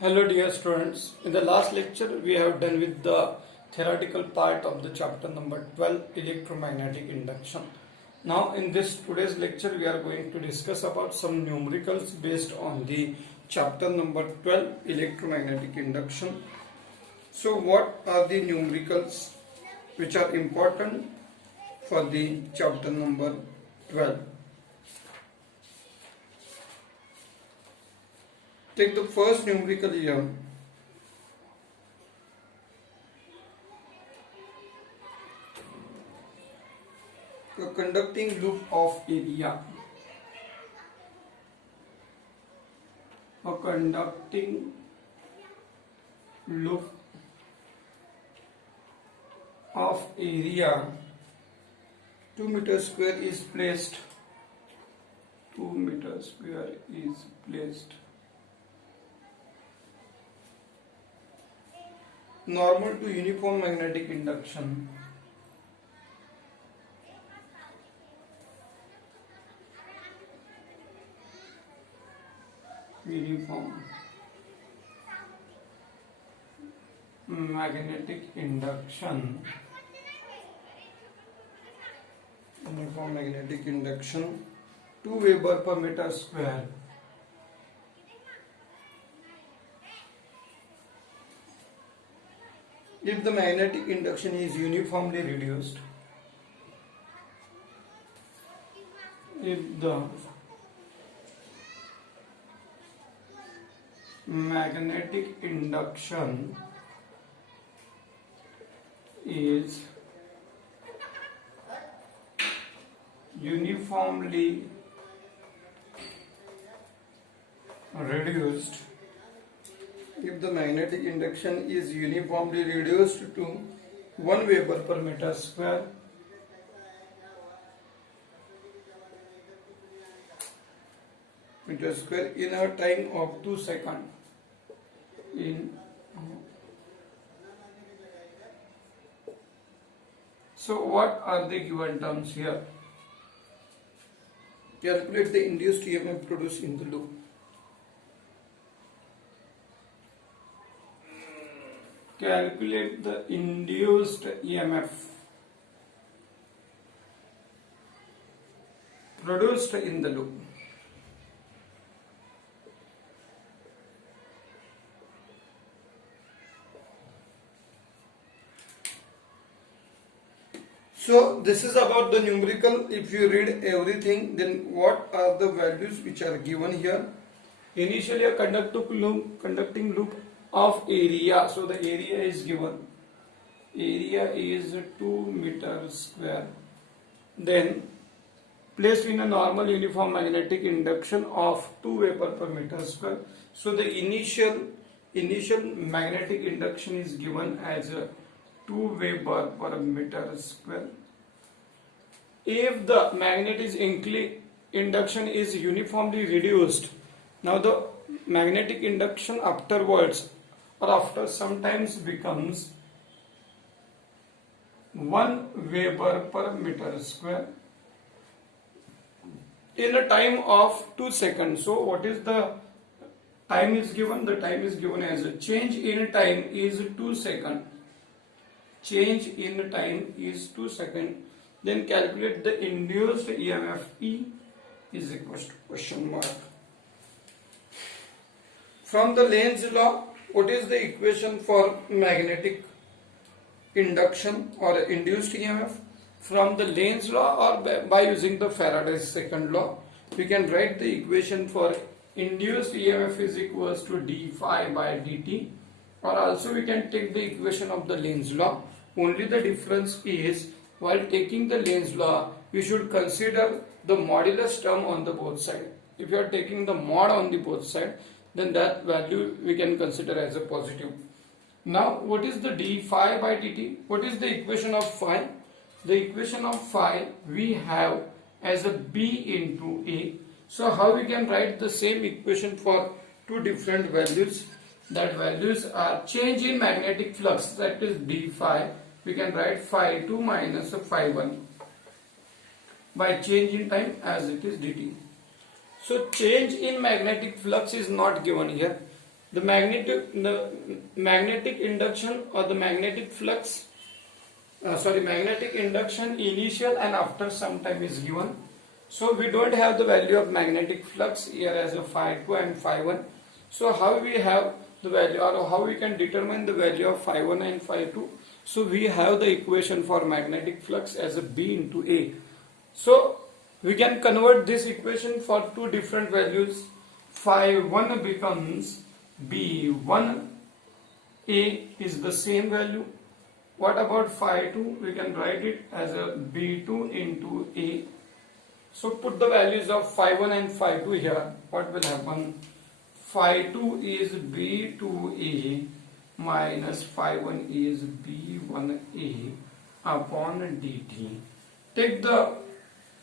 Hello dear students, in the last lecture we have done with the theoretical part of the chapter number 12 electromagnetic induction. Now in this today's lecture we are going to discuss about some numericals based on the chapter number 12 electromagnetic induction. So what are the numericals which are important for the chapter number 12? Take the first numerical here. The conducting loop of area. A conducting loop of area 2 meter square is placed. 2 meter square is placed. Normal to uniform magnetic induction. Uniform magnetic induction. Uniform magnetic induction 2 Weber per meter square. If the magnetic induction is uniformly reduced, if the magnetic induction is uniformly reduced, if the magnetic induction is uniformly reduced to 1 Weber per meter square, in a time of 2 seconds. So what are the given terms here? Calculate the induced EMF produced in the loop. Calculate the induced EMF produced in the loop. So this is about the numerical. If you read everything, then what are the values which are given here? Initially a conducting loop of area. So the area is given. Area is 2 meter square. Then placed in a normal uniform magnetic induction of 2 Weber per meter square. So the initial magnetic induction is given as 2 Weber per meter square. If the magnetic induction is uniformly reduced, now the magnetic induction afterwards or after sometimes becomes 1 Weber per meter square in a time of 2 seconds. So what is the time is given? The time is given as a change in time is 2 seconds. Change in time is 2 seconds. Then calculate the induced EMF. E is equals to question mark. From the Lenz's law, what is the equation for magnetic induction or induced EMF? From the Lenz's law or by using the Faraday's second law, we can write the equation for induced EMF is equals to d phi by dt, or also we can take the equation of the Lenz's law. Only the difference is, while taking the Lenz's law, we should consider the modulus term on the both sides. If you are taking the mod on the both sides, then that value we can consider as a positive. Now what is the d phi by dt? What is the equation of phi? The equation of phi we have as a b into a. So how we can write the same equation for two different values? That values are change in magnetic flux, that is d phi. We can write phi 2 minus phi 1 by change in time as it is dt. So change in magnetic flux is not given here. the magnetic induction or the magnetic flux, magnetic induction initial and after some time is given. So we don't have the value of magnetic flux here as a phi2 and phi1. So how we have the value, or how we can determine the value of phi1 and phi2? So we have the equation for magnetic flux as a B into A. So we can convert this equation for two different values. Phi1 becomes B1, A is the same value. What about phi2? We can write it as a B2 into A. So put the values of phi1 and phi2 here. What will happen? Phi2 is B2A minus phi1 is B1A upon dt. Take the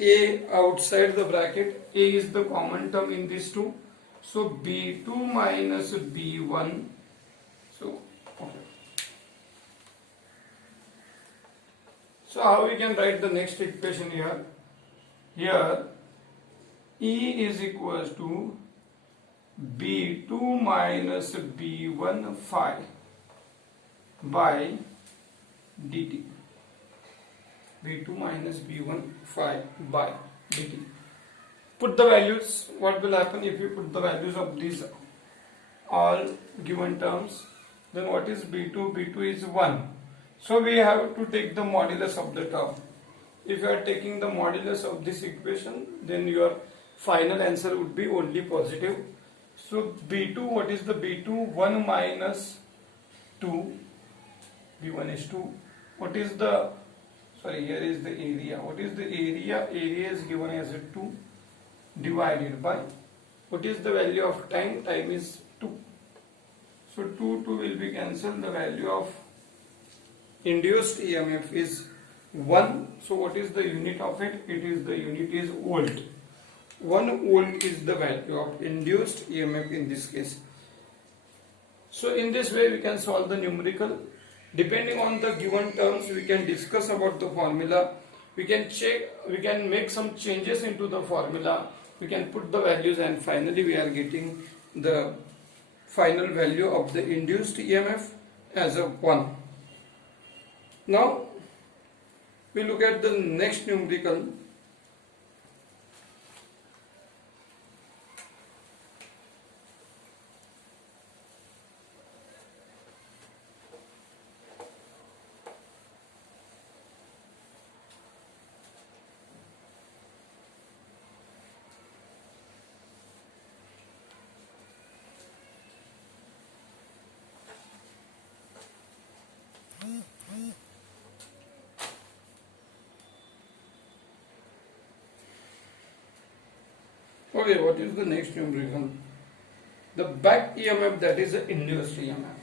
A outside the bracket. A is the common term in these two. So B2 minus B1. So okay. So how we can write the next equation here? Here E is equals to B2 minus B1 phi by dt. B2 minus B1 phi by dt. Put the values. What will happen if you put the values of these all given terms? Then what is B2? B2 is 1. So we have to take the modulus of the term. If you are taking the modulus of this equation, then your final answer would be only positive. So B2, what is the B2? 1 minus 2. B1 is 2. What is the, here is the area. What is the area? Area is given as a 2 divided by, what is the value of time? Time is 2. So 2 will be cancelled. The value of induced EMF is 1. So what is the unit of it? The unit is volt. 1 volt is the value of induced EMF in this case. So in this way we can solve the numerical. Depending on the given terms, we can discuss about the formula. We can check, we can make some changes into the formula. We can put the values, and finally we are getting the final value of the induced EMF as a 1. Now we look at the next numerical. Okay, what is the next numerical? The back EMF, that is the induced EMF.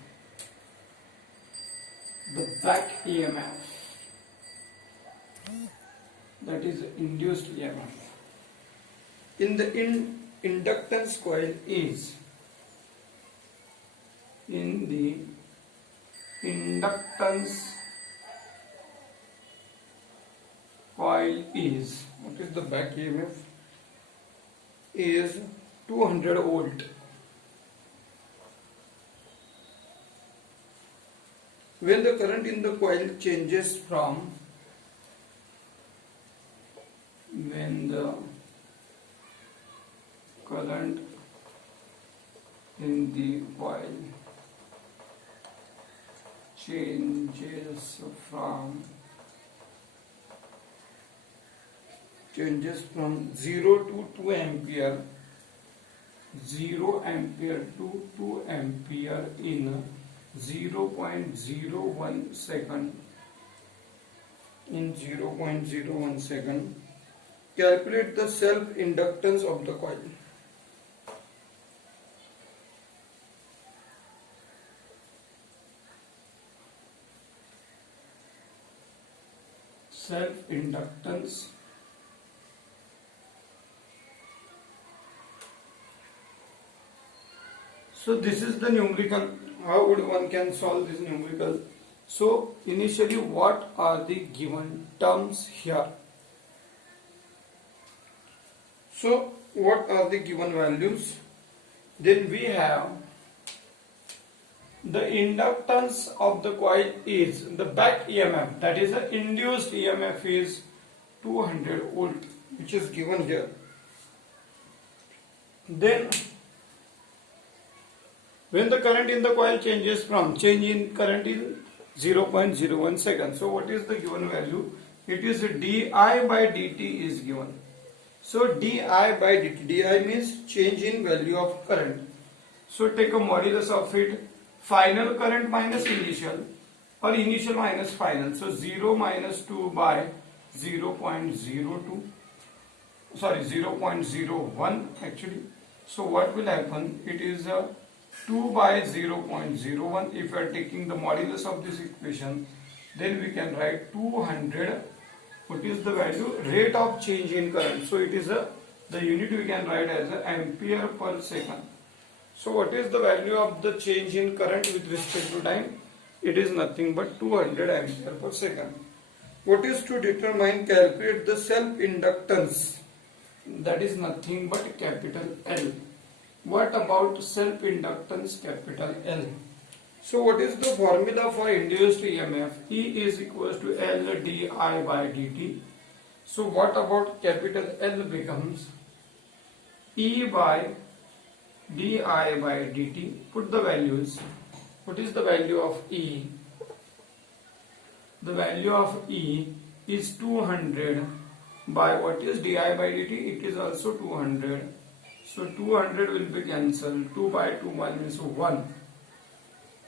The back EMF, that is induced EMF. In the inductance coil is, in the inductance coil is, what is the back EMF? Is 200 volt. When the current in the coil changes from, when the current in the coil changes from 0 to 2 ampere, 0 ampere to 2 ampere in 0.01 second. In 0.01 second, calculate the self-inductance of the coil. Self-inductance So this is the numerical. How would one can solve this numerical? So initially, what are the given terms here? So what are the given values? Then we have the inductance of the coil is the back EMF, that is the induced EMF is 200 volt, which is given here. Then when the current in the coil changes from change in current in 0.01 second. So what is the given value? It is di by dt is given. So di by dt, di means change in value of current. So take a modulus of it, final current minus initial or initial minus final. So 0 minus 2 by 0.02, sorry 0.01 actually. So what will happen? It is 2 by 0.01. If we are taking the modulus of this equation, then we can write 200. What is the value? Rate of change in current. So it is the unit we can write as ampere per second. So what is the value of the change in current with respect to time? It is nothing but 200 ampere per second. What is to determine, calculate the self-inductance? That is nothing but capital L. What about self-inductance capital L? So what is the formula for induced EMF? E is equals to L di by dt. So what about capital L becomes E by di by dt. Put the values. What is the value of E? The value of E is 200 by what is di by dt? It is also 200. So 200 will be cancelled. 2 by 2 minus 1.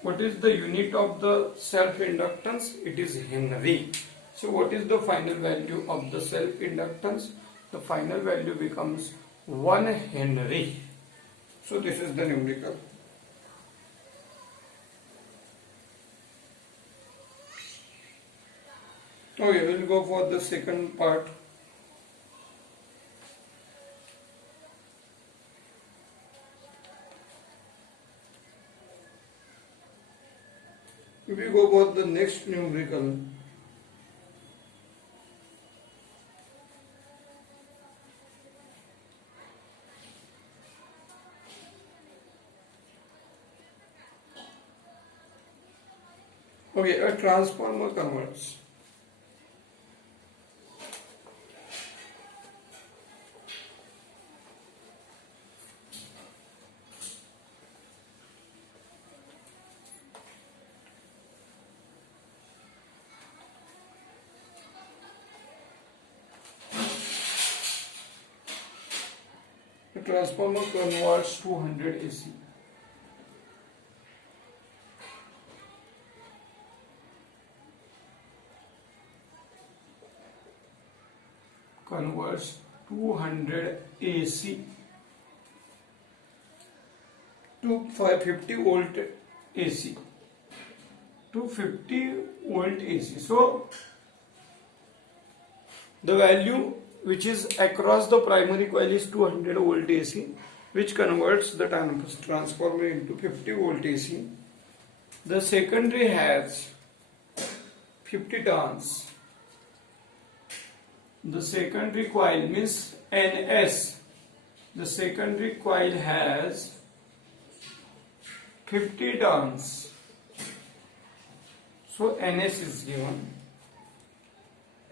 What is the unit of the self-inductance? It is Henry. So what is the final value of the self-inductance? The final value becomes 1 Henry. So this is the numerical. Okay, we'll go for the second part. If we go for the next numerical, okay, a transformer converts the transformer converts 200 AC. Converts 200 AC to 550 volt AC. To 50 volt AC. So the value which is across the primary coil is 200 volt AC, which converts the transformer into 50 volt AC. The secondary has 50 turns. The secondary coil means NS. The secondary coil has 50 turns. So NS is given.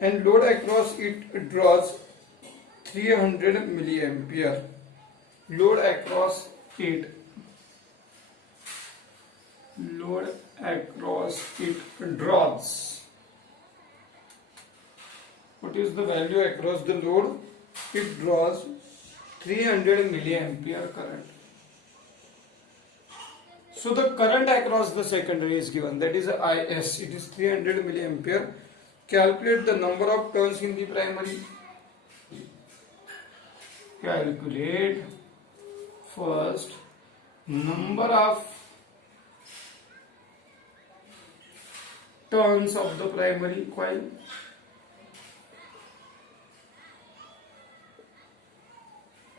And load across it draws 300 milliampere. Load across it. Load across it draws. What is the value across the load? It draws 300 milliampere current. So the current across the secondary is given, that is IS. It is 300 milliampere. Calculate the number of turns in the primary. Calculate first number of turns of the primary coil.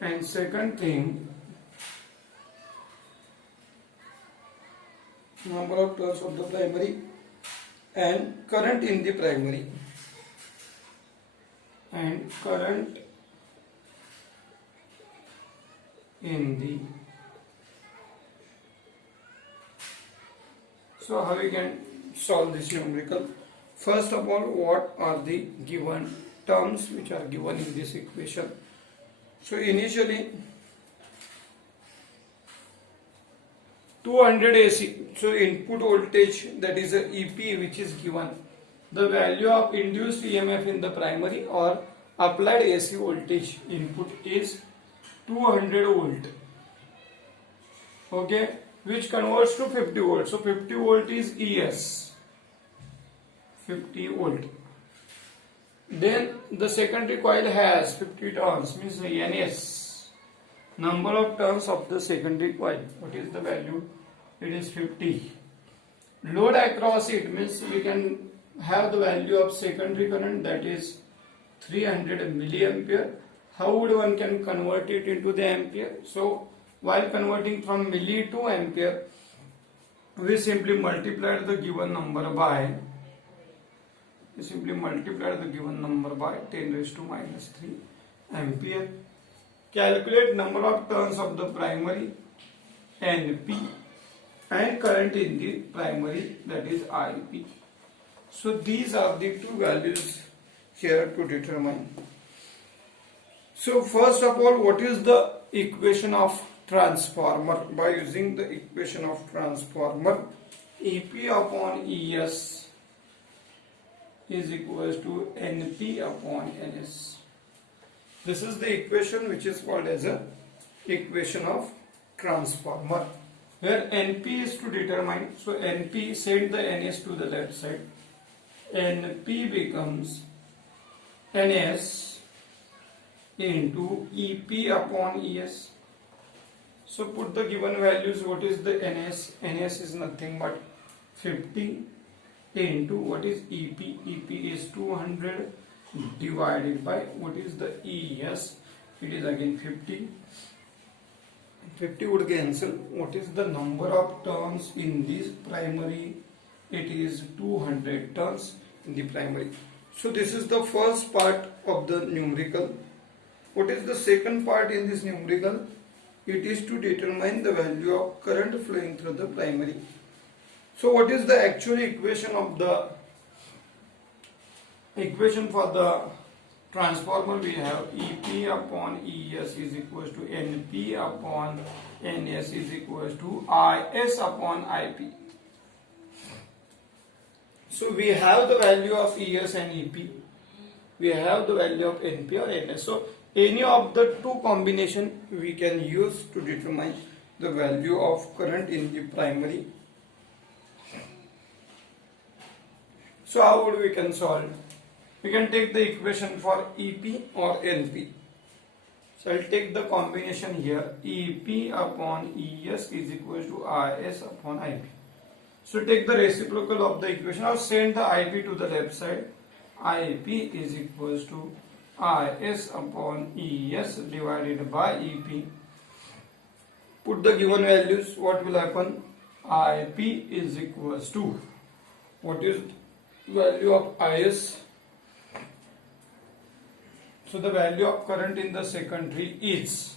And second thing, number of turns of the primary and current in the primary. And current in the So how we can solve this numerical? First of all, what are the given terms which are given in this equation? So initially 200 AC, so input voltage, that is a EP, which is given. The value of induced EMF in the primary or applied AC voltage input is 200 volt, okay, which converts to 50 volt. So 50 volt is ES, 50 volt. Then the secondary coil has 50 turns, means NS, number of turns of the secondary coil. What is the value? It is 50. Load across it, means we can have the value of secondary current, that is 300 milliampere. How would one can convert it into the ampere? So while converting from milli to ampere, we simply multiply the given number by 10 raised to minus 3 ampere. Calculate number of turns of the primary, NP, and current in the primary, that is IP. So these are the two values here to determine. So first of all, what is the equation of transformer? By using the equation of transformer, EP upon ES is equals to NP upon NS. This is the equation which is called as a equation of transformer, where NP is to determine. So NP, set the NS to the left side. NP becomes NS into EP upon ES. So put the given values. What is the NS? NS is nothing but 50 into what is EP? EP is 200 divided by what is the ES? It is again 50. 50 would cancel. What is the number of turns in this primary? It is 200 turns in the primary. So this is the first part of the numerical. What is the second part in this numerical? It is to determine the value of current flowing through the primary. So what is the actual equation of the equation for the transformer? We have EP upon ES is equals to NP upon NS is equals to IS upon IP. So we have the value of ES and EP. We have the value of NP or NS. So any of the two combination we can use to determine the value of current in the primary. So how would we can solve? We can take the equation for EP or NP. So I'll take the combination here. EP upon ES is equal to IS upon IP. So take the reciprocal of the equation or send the IP to the left side. IP is equals to IS upon ES divided by EP. Put the given values. What will happen? IP is equals to, what is value of IS? So the value of current in the secondary is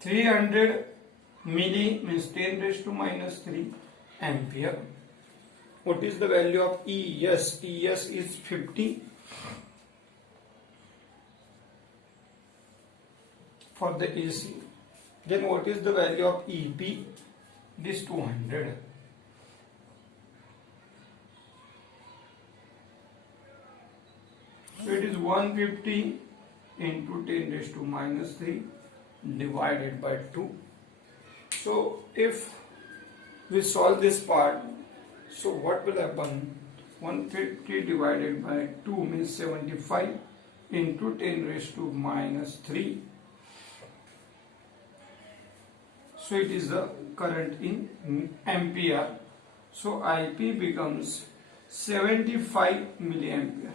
300 milli, means 10 raised to minus 3 ampere. What is the value of ES? ES is 50 for the AC. Then what is the value of EP? It is 200. So it is 150 into 10 raised to minus 3 divided by 2. So if we solve this part, so what will happen? 150 divided by 2 means 75 into 10 raised to minus 3. So it is the current in ampere. So IP becomes 75 milliampere.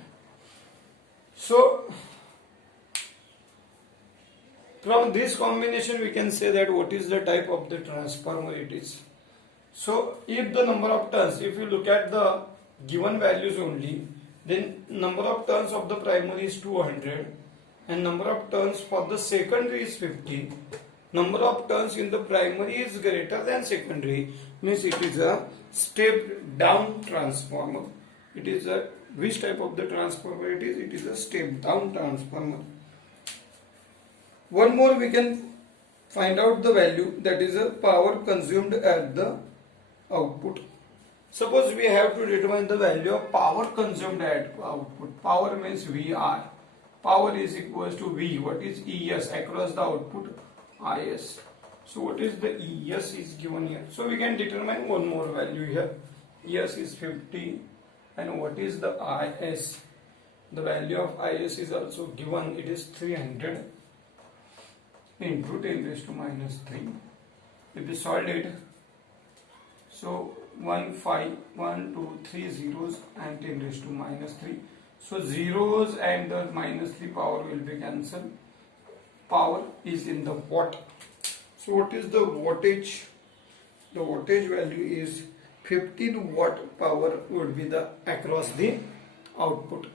So from this combination we can say that what is the type of the transformer it is. So if the number of turns, if you look at the given values only, then number of turns of the primary is 200 and number of turns for the secondary is 50. number of turns in the primary is greater than secondary, means it is a step down transformer. It is a which type of the transformer it is? It is a step down transformer. One more we can find out the value, that is a power consumed at the output. Suppose we have to determine the value of power consumed at output. Power means VR. Power is equals to V. What is ES across the output? IS. So what is the ES is given here. So we can determine one more value here. ES is 50 and what is the IS? The value of IS is also given. It is 300 into 10 raised to minus 3. If we solve it, so 1, 5, 1, 2, 3 zeros and 10 raised to minus 3. So zeros and the minus 3 power will be cancelled. Power is in the watt. So what is the wattage? The wattage value is 15 watt power would be the across the output.